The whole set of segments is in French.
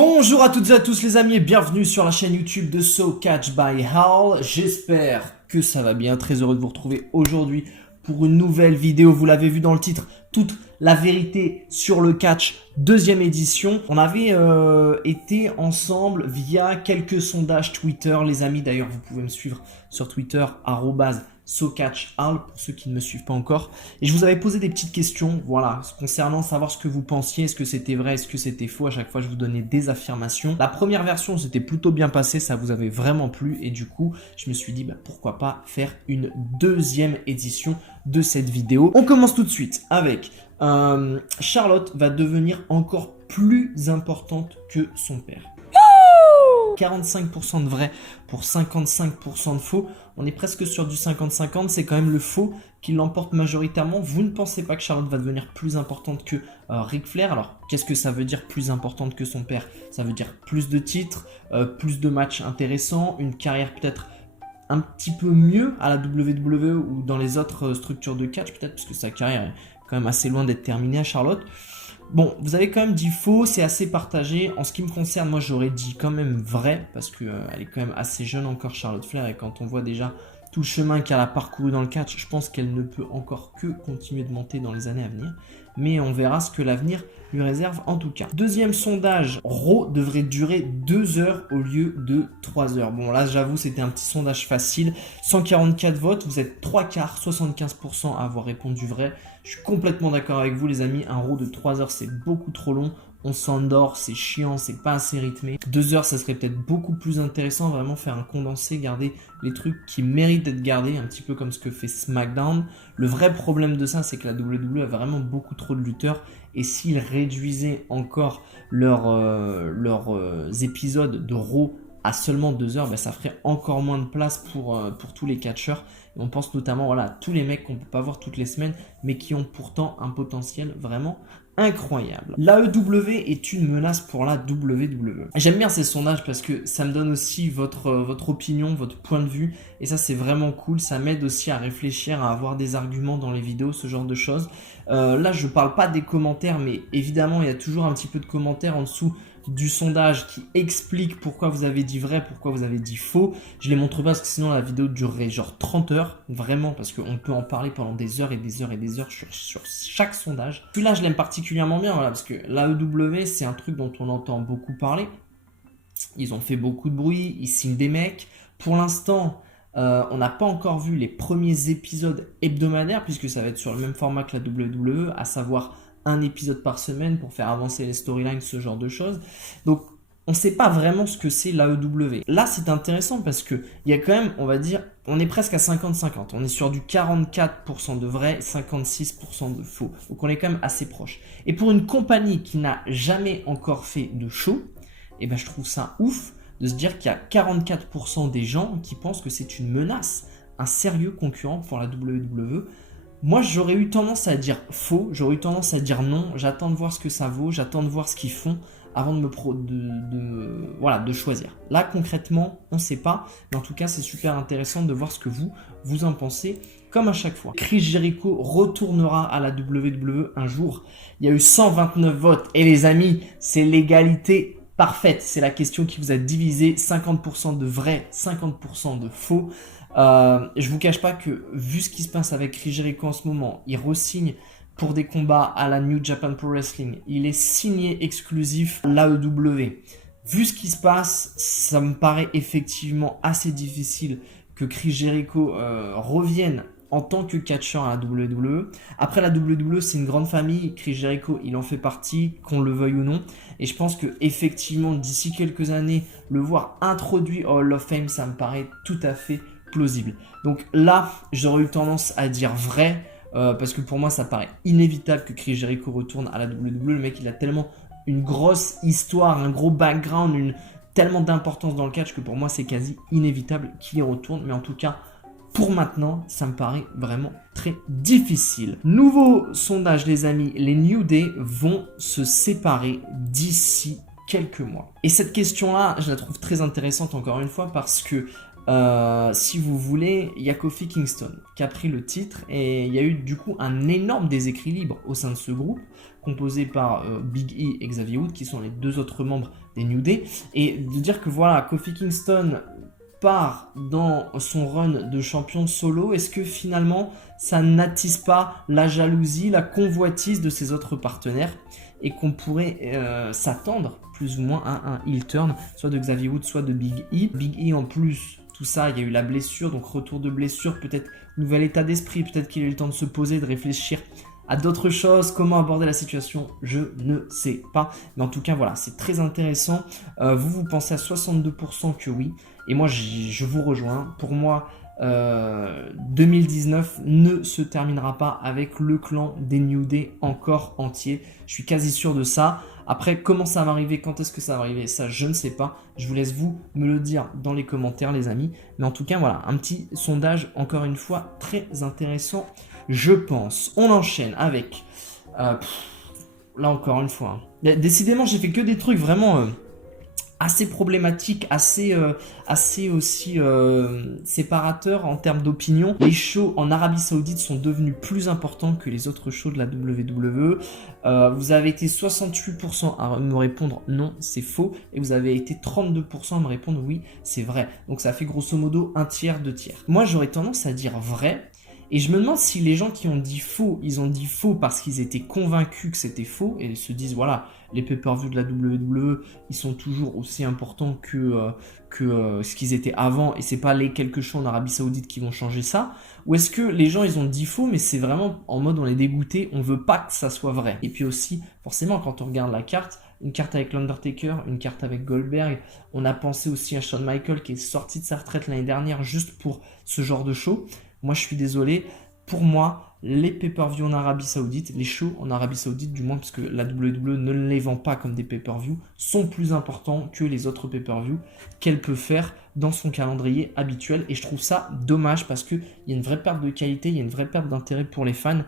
Bonjour à toutes et à tous les amis et bienvenue sur la chaîne YouTube de So Catch by Hal. J'espère que ça va bien, très heureux de vous retrouver aujourd'hui pour une nouvelle vidéo. Vous l'avez vu dans le titre, toute la vérité sur le catch, deuxième édition. On avait été ensemble via quelques sondages Twitter. Les amis, d'ailleurs, vous pouvez me suivre sur Twitter, @SoCatchHal, pour ceux qui ne me suivent pas encore. Et je vous avais posé des petites questions, voilà, concernant savoir ce que vous pensiez, est-ce que c'était vrai, est-ce que c'était faux. À chaque fois, je vous donnais des affirmations. La première version, c'était plutôt bien passé, ça vous avait vraiment plu. Et du coup, je me suis dit, pourquoi pas faire une deuxième édition de cette vidéo. On commence tout de suite avec Charlotte va devenir encore plus importante que son père. 45% de vrai pour 55% de faux. On est presque sur du 50-50. C'est quand même le faux qui l'emporte majoritairement. Vous ne pensez pas que Charlotte va devenir plus importante que Ric Flair. Alors, qu'est-ce que ça veut dire plus importante que son père? Ça veut dire plus de titres, plus de matchs intéressants, une carrière peut-être un petit peu mieux à la WWE ou dans les autres structures de catch, peut-être, parce que sa carrière est quand même assez loin d'être terminée à Charlotte. Bon, vous avez quand même dit faux, c'est assez partagé. En ce qui me concerne, moi j'aurais dit quand même vrai, parce qu'elle est quand même assez jeune encore, Charlotte Flair, et quand on voit déjà tout le chemin qu'elle a parcouru dans le catch, je pense qu'elle ne peut encore que continuer de monter dans les années à venir. Mais on verra ce que l'avenir lui réserve en tout cas. Deuxième sondage, Raw devrait durer 2 heures au lieu de 3 heures. Bon là j'avoue c'était un petit sondage facile, 144 votes, vous êtes 3 quarts, 75% à avoir répondu vrai. Je suis complètement d'accord avec vous les amis, un Raw de 3 heures c'est beaucoup trop long. On s'endort, c'est chiant, c'est pas assez rythmé. 2 heures, ça serait peut-être beaucoup plus intéressant, vraiment faire un condensé, garder les trucs qui méritent d'être gardés, un petit peu comme ce que fait SmackDown. Le vrai problème de ça, c'est que la WWE a vraiment beaucoup trop de lutteurs, et s'ils réduisaient encore leurs épisodes de Raw à seulement 2 heures, ça ferait encore moins de place pour tous les catcheurs. Et on pense notamment voilà, à tous les mecs qu'on ne peut pas voir toutes les semaines, mais qui ont pourtant un potentiel vraiment incroyable. L'AEW est une menace pour la WWE. J'aime bien ces sondages parce que ça me donne aussi votre opinion, votre point de vue. Et ça, c'est vraiment cool. Ça m'aide aussi à réfléchir, à avoir des arguments dans les vidéos, ce genre de choses. Là, je parle pas des commentaires, mais évidemment, il y a toujours un petit peu de commentaires en dessous du sondage qui explique pourquoi vous avez dit vrai, pourquoi vous avez dit faux. Je les montre pas parce que sinon la vidéo durerait genre 30 heures, vraiment, parce qu'on peut en parler pendant des heures et des heures et des heures sur chaque sondage. Celui-là, je l'aime particulièrement bien, voilà, parce que l'AEW, c'est un truc dont on entend beaucoup parler. Ils ont fait beaucoup de bruit, ils signent des mecs. Pour l'instant, on n'a pas encore vu les premiers épisodes hebdomadaires, puisque ça va être sur le même format que la WWE, à savoir un épisode par semaine pour faire avancer les storylines, ce genre de choses. Donc, on ne sait pas vraiment ce que c'est l'AEW. Là, c'est intéressant parce qu'il y a quand même, on va dire, on est presque à 50-50. On est sur du 44% de vrai, 56% de faux. Donc, on est quand même assez proche. Et pour une compagnie qui n'a jamais encore fait de show, je trouve ça ouf de se dire qu'il y a 44% des gens qui pensent que c'est une menace, un sérieux concurrent pour la WWE. Moi, j'aurais eu tendance à dire faux, j'aurais eu tendance à dire non. J'attends de voir ce que ça vaut, j'attends de voir ce qu'ils font avant de choisir. Là, concrètement, on ne sait pas. Mais en tout cas, c'est super intéressant de voir ce que vous en pensez, comme à chaque fois. Chris Jericho retournera à la WWE un jour. Il y a eu 129 votes. Et les amis, c'est l'égalité parfaite. C'est la question qui vous a divisé. 50% de vrai, 50% de faux. Je vous cache pas que vu ce qui se passe avec Chris Jericho en ce moment, il re-signe pour des combats à la New Japan Pro Wrestling, il est signé exclusif à l'AEW. Vu ce qui se passe, ça me paraît effectivement assez difficile que Chris Jericho revienne en tant que catcheur à la WWE. Après, la WWE, c'est une grande famille. Chris Jericho, il en fait partie, qu'on le veuille ou non. Et je pense que effectivement, d'ici quelques années, le voir introduit au Hall of Fame, ça me paraît tout à fait plausible. Donc là, j'aurais eu tendance à dire vrai, parce que pour moi, ça paraît inévitable que Chris Jericho retourne à la WWE. Le mec, il a tellement une grosse histoire, un gros background, tellement d'importance dans le catch que pour moi, c'est quasi inévitable qu'il y retourne. Mais en tout cas, pour maintenant, ça me paraît vraiment très difficile. Nouveau sondage, les amis. Les New Day vont se séparer d'ici quelques mois. Et cette question-là, je la trouve très intéressante encore une fois parce que si vous voulez, il y a Kofi Kingston qui a pris le titre et il y a eu du coup un énorme déséquilibre au sein de ce groupe composé par Big E et Xavier Woods qui sont les deux autres membres des New Day, et de dire que voilà, Kofi Kingston part dans son run de champion solo, est-ce que finalement ça n'attise pas la jalousie, la convoitise de ses autres partenaires et qu'on pourrait s'attendre plus ou moins à un heel turn, soit de Xavier Woods, soit de Big E. Big E en plus, tout ça, il y a eu la blessure, donc retour de blessure, peut-être nouvel état d'esprit, peut-être qu'il a eu le temps de se poser, de réfléchir à d'autres choses, comment aborder la situation, je ne sais pas. Mais en tout cas, voilà, c'est très intéressant. Vous pensez à 62% que oui. Et moi, je vous rejoins. Pour moi, 2019 ne se terminera pas avec le clan des New Day encore entier. Je suis quasi sûr de ça. Après, comment ça va arriver, quand est-ce que ça va arriver, ça je ne sais pas. Je vous laisse vous me le dire dans les commentaires les amis. Mais en tout cas, voilà, un petit sondage encore une fois très intéressant, je pense. On enchaîne avec... là encore une fois. Hein. Décidément, j'ai fait que des trucs vraiment... assez problématique, assez aussi séparateur en termes d'opinion. Les shows en Arabie Saoudite sont devenus plus importants que les autres shows de la WWE. Vous avez été 68% à me répondre non, c'est faux. Et vous avez été 32% à me répondre oui, c'est vrai. Donc ça fait grosso modo un tiers, deux tiers. Moi, j'aurais tendance à dire vrai. Et je me demande si les gens qui ont dit faux, ils ont dit faux parce qu'ils étaient convaincus que c'était faux et se disent voilà, les pay-per-view de la WWE, ils sont toujours aussi importants que ce qu'ils étaient avant et c'est pas les quelques shows en Arabie Saoudite qui vont changer ça. Ou est-ce que les gens ils ont dit faux mais c'est vraiment en mode on est dégoûté, on veut pas que ça soit vrai. Et puis aussi, forcément quand on regarde la carte, une carte avec l'Undertaker, une carte avec Goldberg, on a pensé aussi à Shawn Michaels qui est sorti de sa retraite l'année dernière juste pour ce genre de show. Moi, je suis désolé. Pour moi, les pay-per-view en Arabie Saoudite, les shows en Arabie Saoudite, du moins, parce que la WWE ne les vend pas comme des pay-per-view, sont plus importants que les autres pay-per-view qu'elle peut faire dans son calendrier habituel. Et je trouve ça dommage parce qu'il y a une vraie perte de qualité, il y a une vraie perte d'intérêt pour les fans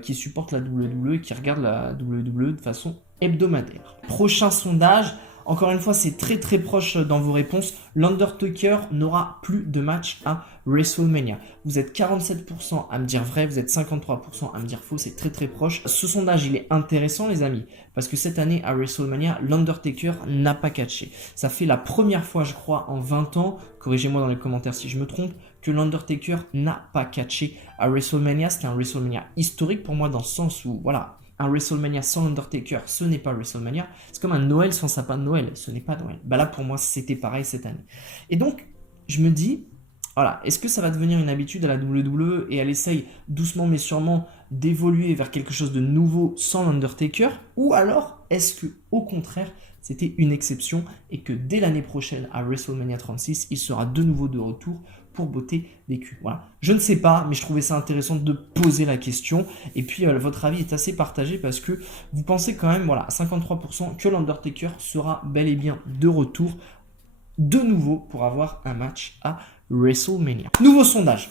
qui supportent la WWE et qui regardent la WWE de façon hebdomadaire. Prochain sondage. Encore une fois, c'est très très proche dans vos réponses. L'Undertaker n'aura plus de match à WrestleMania. Vous êtes 47% à me dire vrai, vous êtes 53% à me dire faux, c'est très très proche. Ce sondage, il est intéressant les amis, parce que cette année à WrestleMania, l'Undertaker n'a pas catché. Ça fait la première fois, je crois, en 20 ans, corrigez-moi dans les commentaires si je me trompe, que l'Undertaker n'a pas catché à WrestleMania. C'était un WrestleMania historique pour moi dans le sens où, voilà, un WrestleMania sans Undertaker, ce n'est pas WrestleMania. C'est comme un Noël sans sapin de Noël, ce n'est pas Noël. Bah là, pour moi, c'était pareil cette année. Et donc, je me dis, voilà, est-ce que ça va devenir une habitude à la WWE et elle essaye doucement mais sûrement d'évoluer vers quelque chose de nouveau sans l'Undertaker? Ou alors, est-ce que au contraire, c'était une exception et que dès l'année prochaine, à WrestleMania 36, il sera de nouveau de retour pour botter des culs. Voilà. Je ne sais pas, mais je trouvais ça intéressant de poser la question. Et puis, votre avis est assez partagé parce que vous pensez quand même, voilà, à 53% que l'Undertaker sera bel et bien de retour de nouveau pour avoir un match à WrestleMania. Nouveau sondage.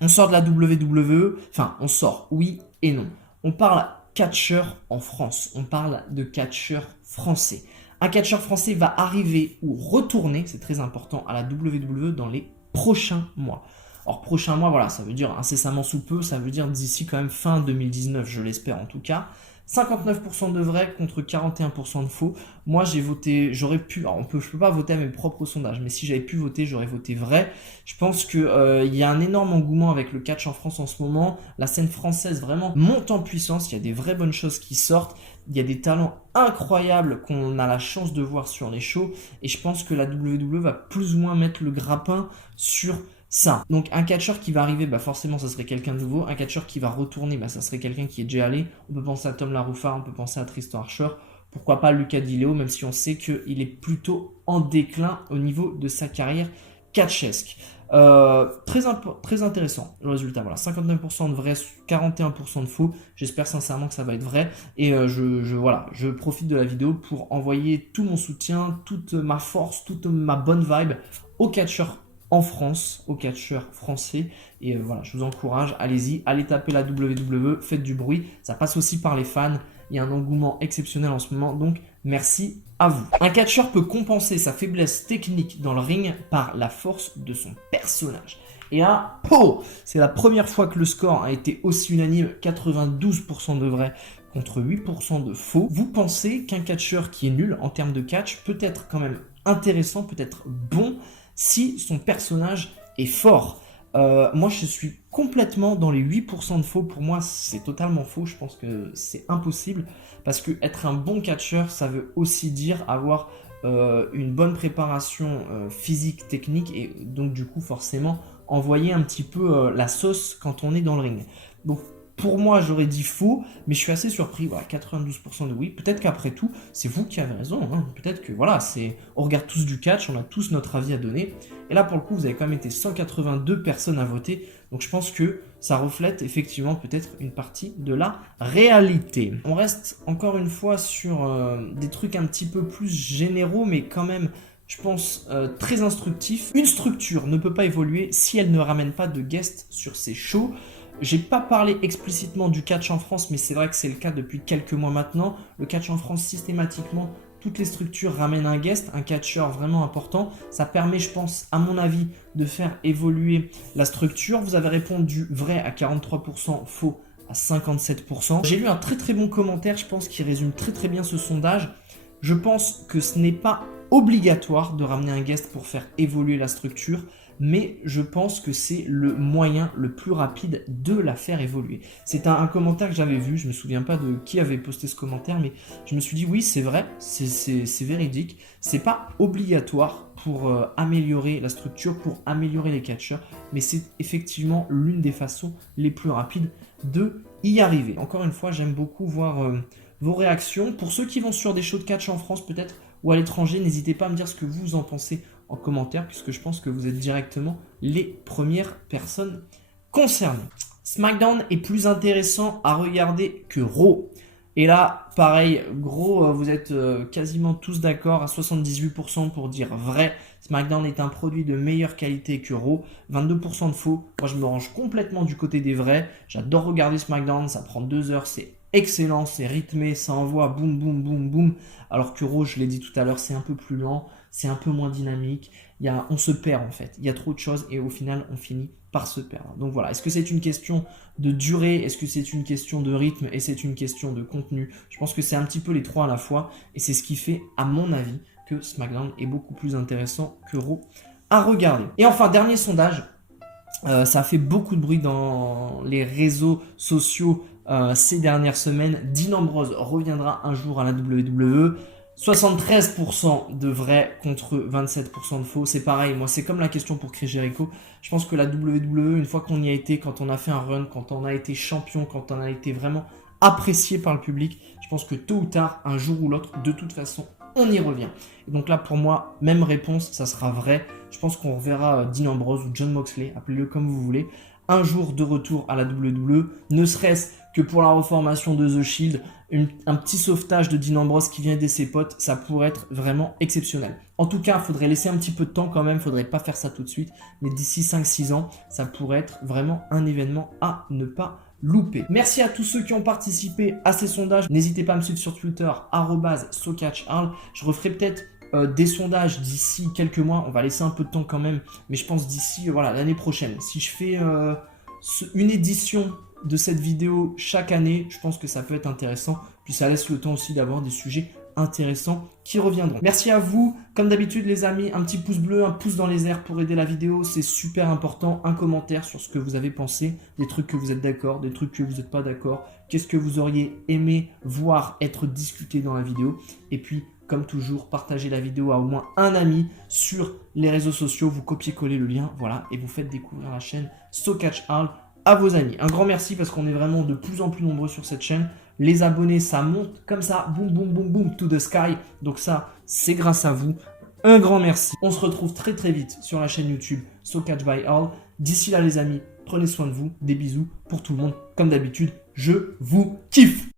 On sort de la WWE, enfin, on sort, oui et non. On parle catcheur en France. On parle de catcheur français. Un catcheur français va arriver ou retourner, c'est très important, à la WWE dans les prochains mois. Or, prochains mois, voilà, ça veut dire incessamment sous peu, ça veut dire d'ici quand même fin 2019, je l'espère en tout cas. 59% de vrai contre 41% de faux. Moi, j'ai voté, j'aurais pu, alors je peux pas voter à mes propres sondages, mais si j'avais pu voter, j'aurais voté vrai. Je pense que il y a un énorme engouement avec le catch en France en ce moment. La scène française vraiment monte en puissance. Il y a des vraies bonnes choses qui sortent. Il y a des talents incroyables qu'on a la chance de voir sur les shows. Et je pense que la WWE va plus ou moins mettre le grappin sur ça. Donc un catcheur qui va arriver, bah forcément ça serait quelqu'un de nouveau. Un catcheur qui va retourner, bah ça serait quelqu'un qui est déjà allé. On peut penser à Tom LaRuffa, on peut penser à Tristan Archer. Pourquoi pas Lucas Di Leo, même si on sait qu'il est plutôt en déclin au niveau de sa carrière catchesque. Très intéressant le résultat. Voilà, 59% de vrai, 41% de faux. J'espère sincèrement que ça va être vrai. Et je profite de la vidéo pour envoyer tout mon soutien, toute ma force, toute ma bonne vibe aux catcheurs en France, aux catcheurs français. Et voilà, je vous encourage, allez-y, allez taper la WWE, faites du bruit. Ça passe aussi par les fans. Il y a un engouement exceptionnel en ce moment, donc merci à vous. Un catcheur peut compenser sa faiblesse technique dans le ring par la force de son personnage. Et là, c'est la première fois que le score a été aussi unanime, 92% de vrai contre 8% de faux. Vous pensez qu'un catcheur qui est nul en termes de catch peut être quand même intéressant, peut être bon si son personnage est fort. Moi, je suis complètement dans les 8% de faux. Pour moi, c'est totalement faux. Je pense que c'est impossible parce que être un bon catcheur, ça veut aussi dire avoir une bonne préparation physique, technique et donc du coup forcément envoyer un petit peu la sauce quand on est dans le ring. Donc pour moi, j'aurais dit faux, mais je suis assez surpris. Voilà, 92% de oui. Peut-être qu'après tout, c'est vous qui avez raison. Hein. Peut-être que voilà, on regarde tous du catch, on a tous notre avis à donner. Et là, pour le coup, vous avez quand même été 182 personnes à voter. Donc je pense que ça reflète effectivement peut-être une partie de la réalité. On reste encore une fois sur des trucs un petit peu plus généraux, mais quand même, je pense, très instructifs. Une structure ne peut pas évoluer si elle ne ramène pas de guests sur ses shows. J'ai pas parlé explicitement du catch en France, mais c'est vrai que c'est le cas depuis quelques mois maintenant. Le catch en France, systématiquement, toutes les structures ramènent un guest, un catcheur vraiment important. Ça permet, je pense, à mon avis, de faire évoluer la structure. Vous avez répondu vrai à 43%, faux à 57%. J'ai lu un très très bon commentaire, je pense, qui résume très très bien ce sondage. Je pense que ce n'est pas obligatoire de ramener un guest pour faire évoluer la structure, mais je pense que c'est le moyen le plus rapide de la faire évoluer. C'est un commentaire que j'avais vu, je ne me souviens pas de qui avait posté ce commentaire, mais je me suis dit oui, c'est vrai, c'est véridique, c'est pas obligatoire pour améliorer la structure, pour améliorer les catcheurs, mais c'est effectivement l'une des façons les plus rapides de y arriver. Encore une fois, j'aime beaucoup voir vos réactions. Pour ceux qui vont sur des shows de catch en France peut-être ou à l'étranger, n'hésitez pas à me dire ce que vous en pensez en commentaire, puisque je pense que vous êtes directement les premières personnes concernées. SmackDown est plus intéressant à regarder que Raw. Et là, pareil, gros, vous êtes quasiment tous d'accord à 78% pour dire vrai. SmackDown est un produit de meilleure qualité que Raw. 22% de faux. Moi, je me range complètement du côté des vrais. J'adore regarder SmackDown. Ça prend 2 heures. C'est excellent. C'est rythmé. Ça envoie boum, boum, boum, boum. Alors que Raw, je l'ai dit tout à l'heure, c'est un peu plus lent. C'est un peu moins dynamique. On se perd en fait. Il y a trop de choses et au final, on finit par se perdre. Donc voilà, est-ce que c'est une question de durée? Est-ce que c'est une question de rythme? Et c'est une question de contenu? Je pense que c'est un petit peu les trois à la fois. Et c'est ce qui fait, à mon avis, que SmackDown est beaucoup plus intéressant que Raw à regarder. Et enfin, dernier sondage. Ça a fait beaucoup de bruit dans les réseaux sociaux ces dernières semaines. Dean Ambrose reviendra un jour à la WWE. 73% de vrai contre 27% de faux. C'est pareil, moi c'est comme la question pour Chris Jericho. Je pense que la WWE, une fois qu'on y a été, quand on a fait un run, quand on a été champion, quand on a été vraiment apprécié par le public, je pense que tôt ou tard, un jour ou l'autre, de toute façon, on y revient. Et donc là, pour moi, même réponse, ça sera vrai. Je pense qu'on reverra Dean Ambrose ou Jon Moxley, appelez-le comme vous voulez, un jour de retour à la WWE, ne serait-ce que pour la reformation de The Shield, un petit sauvetage de Dean Ambrose qui vient aider ses potes, ça pourrait être vraiment exceptionnel. En tout cas, il faudrait laisser un petit peu de temps quand même, il ne faudrait pas faire ça tout de suite, mais d'ici 5-6 ans, ça pourrait être vraiment un événement à ne pas louper. Merci à tous ceux qui ont participé à ces sondages. N'hésitez pas à me suivre sur Twitter, @SoCatchArl. Je referai peut-être des sondages d'ici quelques mois. On va laisser un peu de temps quand même, mais je pense d'ici voilà, l'année prochaine. Si je fais une édition de cette vidéo chaque année, je pense que ça peut être intéressant. Puis ça laisse le temps aussi d'avoir des sujets intéressants qui reviendront. Merci à vous. Comme d'habitude les amis, un petit pouce bleu, un pouce dans les airs pour aider la vidéo, c'est super important. Un commentaire sur ce que vous avez pensé, des trucs que vous êtes d'accord, des trucs que vous n'êtes pas d'accord. Qu'est-ce que vous auriez aimé voir être discuté dans la vidéo. Et puis, comme toujours, partagez la vidéo à au moins un ami sur les réseaux sociaux. Vous copiez-collez le lien, voilà, et vous faites découvrir la chaîne SoCatchArl à vos amis. Un grand merci parce qu'on est vraiment de plus en plus nombreux sur cette chaîne. Les abonnés, ça monte comme ça, boum, boum, boum, boum, to the sky. Donc ça, c'est grâce à vous. Un grand merci. On se retrouve très très vite sur la chaîne YouTube SoCatchByArl. D'ici là les amis, prenez soin de vous. Des bisous pour tout le monde. Comme d'habitude, je vous kiffe.